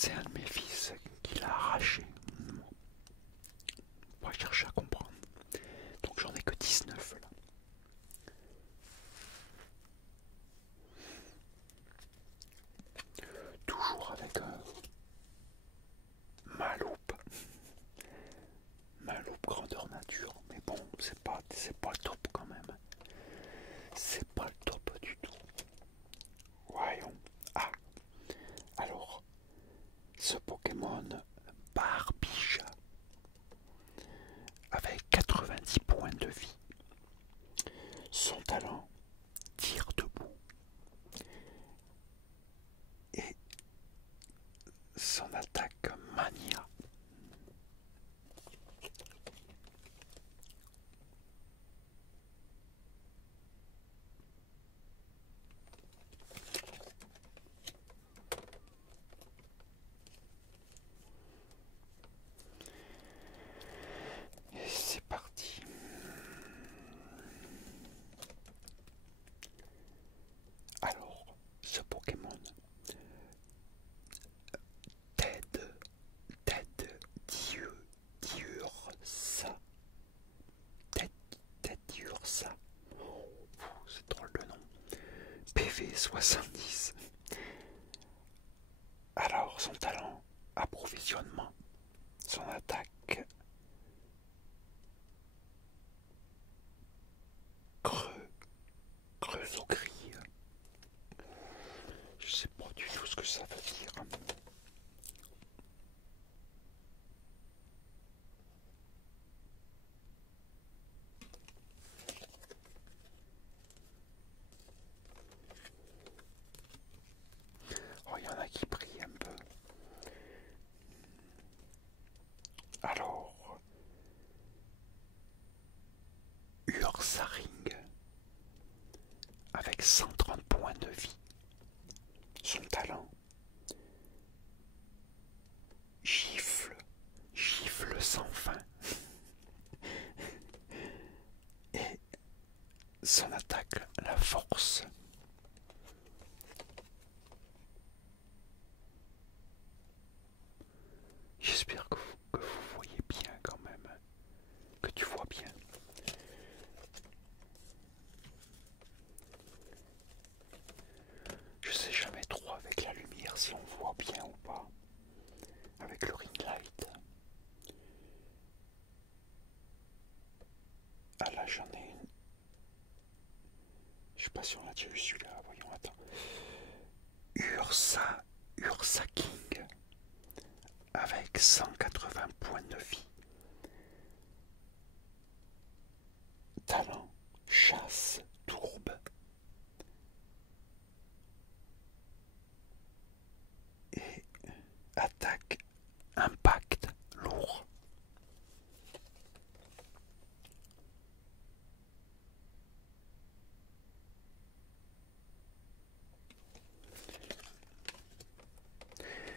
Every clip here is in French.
C'est un de mes fils qui l'a arraché. On va chercher à comprendre. Donc j'en ai que 19 là. Toujours avec ma loupe. Ma loupe grandeur nature. Mais bon, c'est pas le top quand même. C'est pas le top du tout. Voyons. Ah, alors, ce Pokémon Barbicha avec 90 points de vie. Son talent, tire debout. Et son attaque mania. Et c'est parti. Alors, ce Pokémon, Diursa. Diursa. C'est drôle le nom. PV 70. Alors, son talent, approvisionnement. Son attaque, creuse au gris. Je sais pas du tout ce que ça veut dire. Oh, il y en a qui prient un peu. Alors, Ursaring, avec 130 points de vie. Son talent, gifle sans fin. Et son attaque, la force. J'espère que vous voyez bien quand même, que tu vois bien. Je sais jamais trop avec la lumière si on voit bien ou pas, avec le ring light. Ah là j'en ai une. Je sais pas si on l'a déjà eu celui-là, voyons, attends. Ursa King, avec 180 points de vie. Talent, chasse, tourbe. Et attaque, impact, lourd.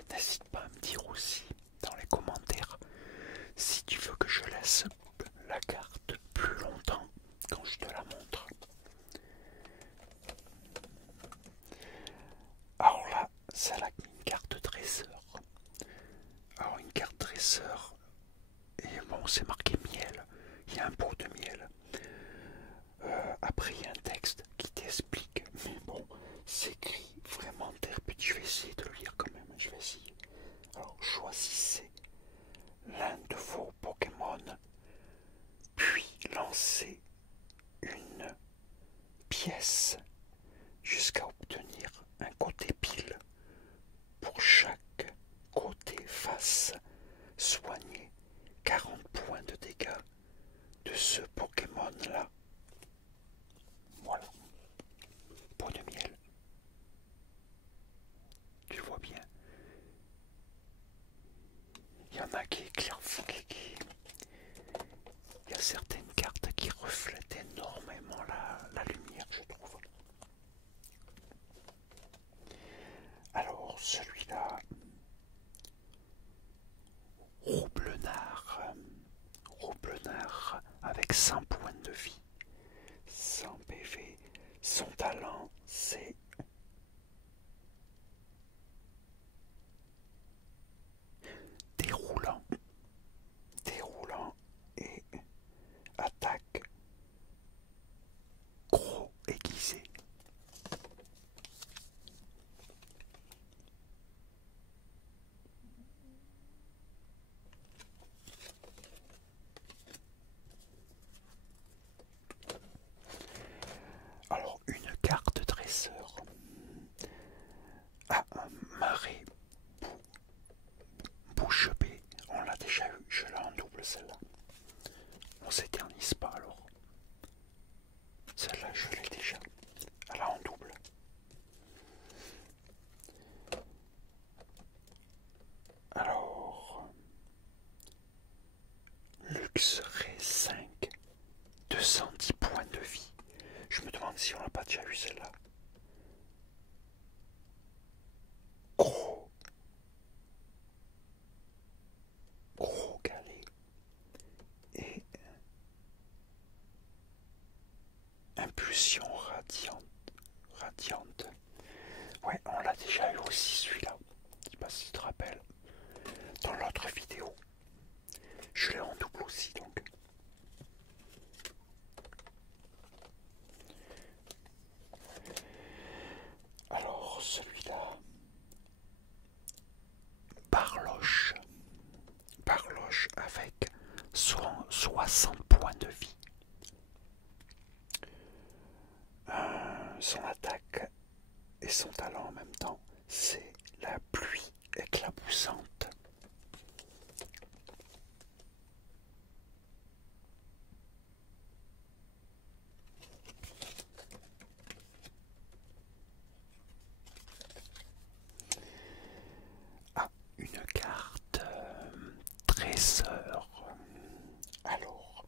N'hésite pas à me dire aussi dans les commentaires si tu veux que je laisse la carte plus longtemps quand je te la montre. Alors là, c'est une carte dresseur. Alors une carte dresseur, et bon, c'est marqué miel. Il y a un pot de miel. Après, il y a un texte qui t'explique. Mais bon, c'est écrit vraiment terre. Je vais essayer de le lire quand même. Je vais essayer. Alors, choisissez l'un de vos Pokémon, puis lancez une pièce jusqu'à obtenir un côté pile. Pour chaque côté face, soignez 40 points de dégâts de ce Pokémon-là. Voilà. Pot de miel. Tu vois bien. Il y en a qui éclairent. Il y a certaines cartes qui reflètent énormément la lumière, je trouve. Alors, celui-là, Roublenard avec 100 points de vie, 100 PV. Son talent, c'est 60 points de vie. Son attaque et son talent en même temps, c'est la pluie éclaboussante. Ah, une carte trésor. Alors,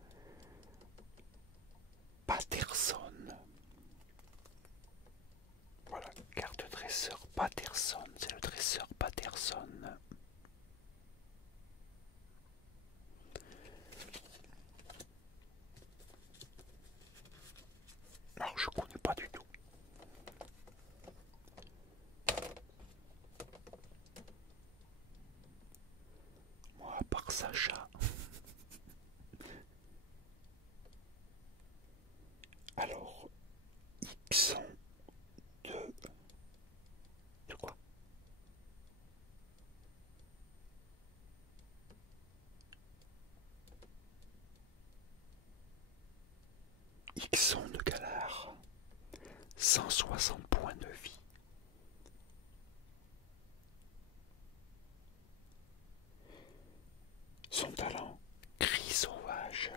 Patterson. Voilà, carte dresseur Patterson, c'est le dresseur Patterson. Alors je connais pas du tout. Moi à part Sacha. Alors, X de quoi? Ixon de Galar, 160 points de vie. Son talent, cri sauvage.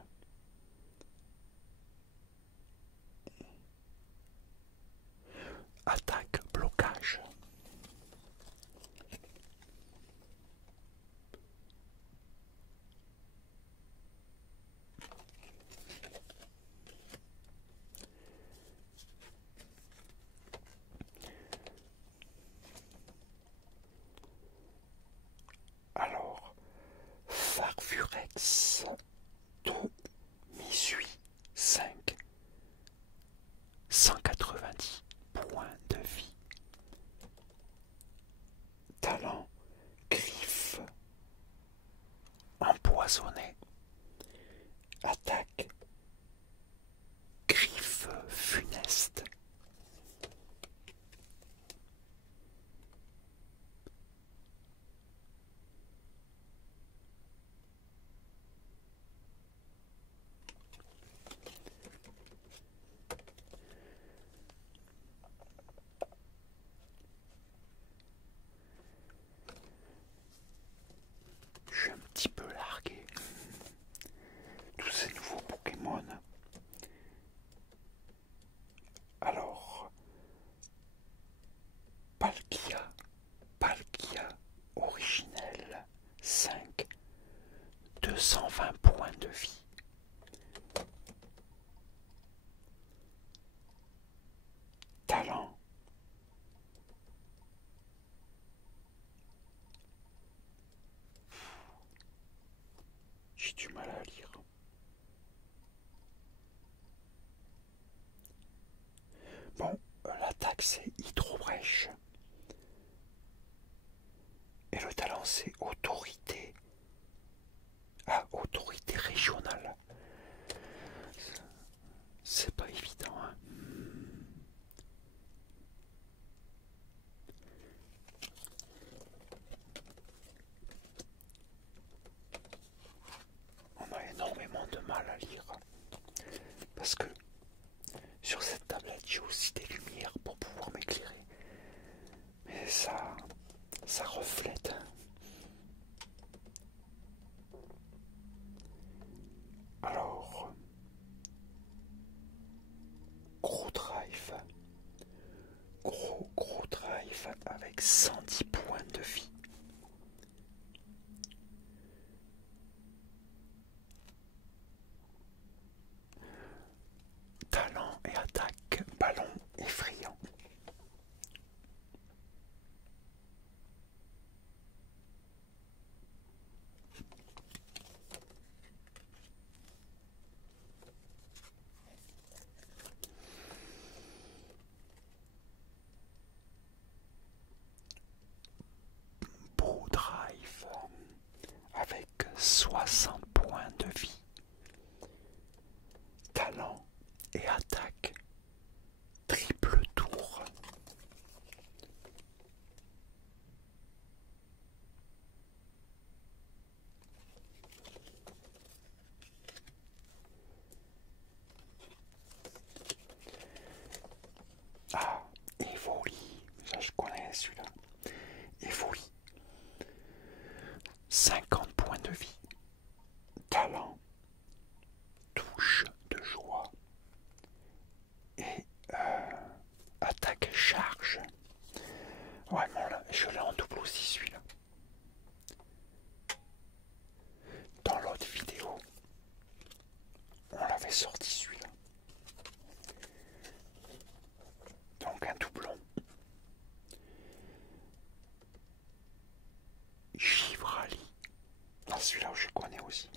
Attaque, blocage. Alors, Farfurex 2, Misui 5, 190 points de vie. Talent, griffe, empoisonné. Attaque, griffe funeste. Je suis un petit peu largué. Tous ces nouveaux Pokémon. Alors, Palkia, Palkia originelle 5, 220 points de vie. Talent, j'ai du mal à lire. Bon, l'attaque c'est Hydrobrèche. Et le talent c'est autorité. Ah, autorité régionale. C'est pas évident, hein. On a énormément de mal à lire. Parce que sur cette tablette j'ai aussi des lumières pour pouvoir m'éclairer. Mais ça reflète. Alors, gros drive. Gros drive avec 110 points de vie. Talent et attaque, ballon effrayant. Beau drive avec 60 points de vie. Talent et attaque, triple tour. 50 points de vie. Talent, touche de joie et attaque et charge. Ouais, bon, là, je l'ai en double aussi celui-là. Dans l'autre vidéo, on l'avait sorti celui-là. Donc un doublon. Givrali. Ah, celui-là je connais aussi.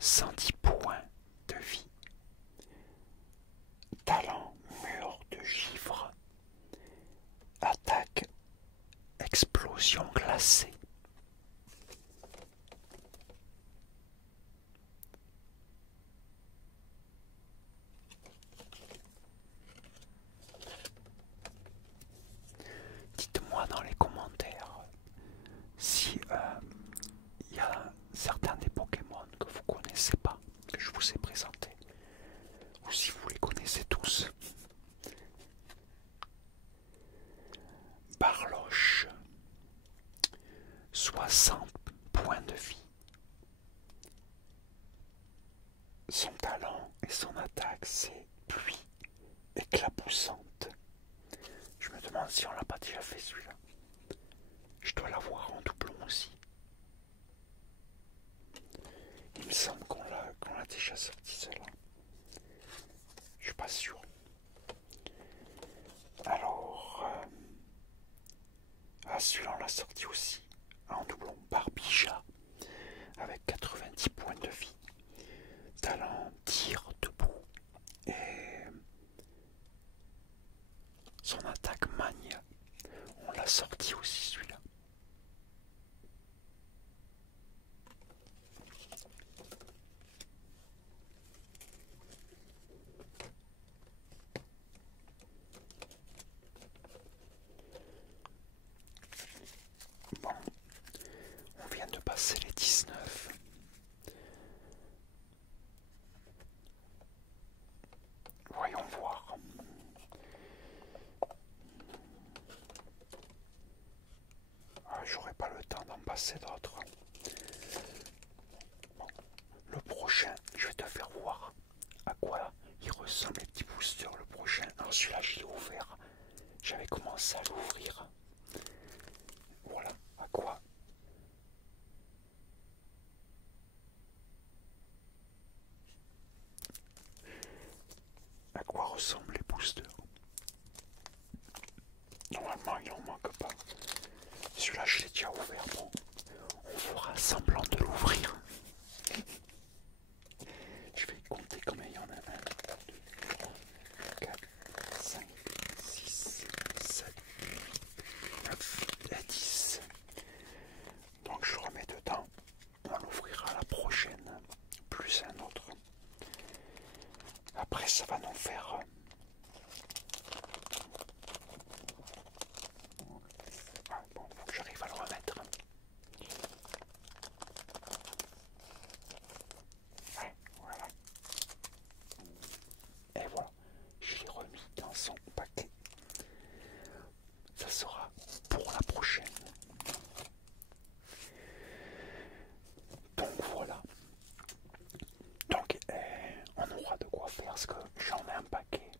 110 points de vie. Talent, mur de givre. Attaque, explosion glacée. Dites-moi dans les commentaires si il y a certains des Pokémon que vous connaissez pas, que je vous ai présentés, ou si vous les connaissez tous. Barloche, 60 points de vie. Son talent et son attaque, c'est pluie éclaboussante. Je me demande si on l'a pas déjà fait celui-là. Je dois l'avoir en doublon aussi. Il me semble qu'on l'a déjà sorti celle-là. Je suis pas sûr. Alors, celui-là on l'a sorti aussi en doublon. Barbija avec 90 points de vie. Talent, tir debout et son attaque magne. On l'a sorti aussi celui-là. Bon, on vient de passer les 19. Voyons voir. J'aurai pas le temps d'en passer d'autres. Bon, le prochain, je vais te faire voir à quoi il ressemble les petits boosters. Le prochain, alors celui-là je l'ai ouvert. J'avais commencé à l'ouvrir. Voilà à quoi. À quoi ressemblent les boosters. Normalement il en manque pas. Celui-là je l'ai déjà ouvert. Bon, on fera semblant de l'ouvrir. Je vais compter combien il y en a. 1, 2, 3, 4, 5, 6, 7, 8, 9 et 10. Donc je remets dedans. On l'ouvrira la prochaine. Plus un autre. Après ça va nous faire... bon, faut que j'arrive à le remettre. Ouais, voilà. Et voilà, je l'ai remis dans son paquet. Ça sera pour la prochaine. Donc voilà. Donc on aura de quoi faire parce que j'en ai un paquet.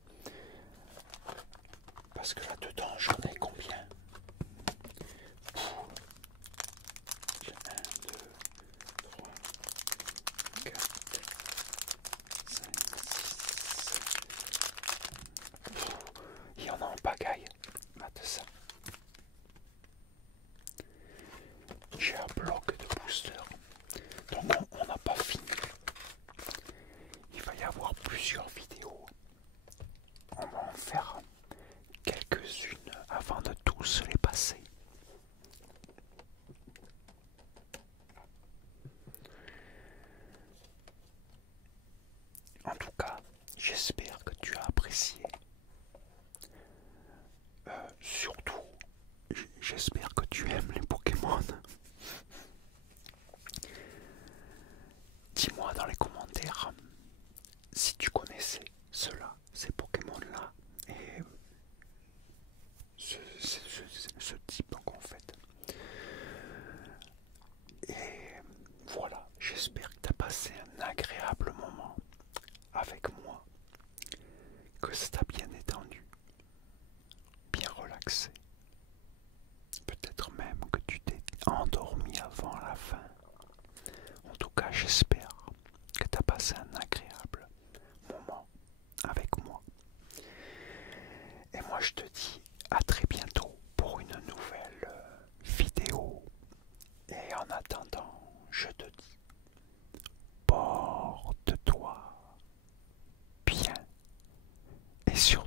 Parce que là-dedans j'en ai combien? 1, 2, 3, 4, 5, 6, 7. Il y en a en pagaille. Mate ça. J'ai un bloc de booster. Donc on n'a pas fini. Il va y avoir plusieurs vidéos. On va en faire quelques-unes avant de tous les passer. En tout cas, j'espère que tu as apprécié. Surtout, j'espère que tu aimes les Pokémon. Dis-moi dans les commentaires si tu connaissais ceux-là, ces Pokémon-là, et ce type en fait. passé un agréable moment avec moi, que ça t'a bien détendu, bien relaxé. Peut-être même que tu t'es endormi avant la fin. En tout cas, j'espère que tu as passé un agréable moment avec moi. Et moi, je te dis à très bientôt pour une nouvelle vidéo. Et en attendant, je te dis, porte-toi bien et surtout,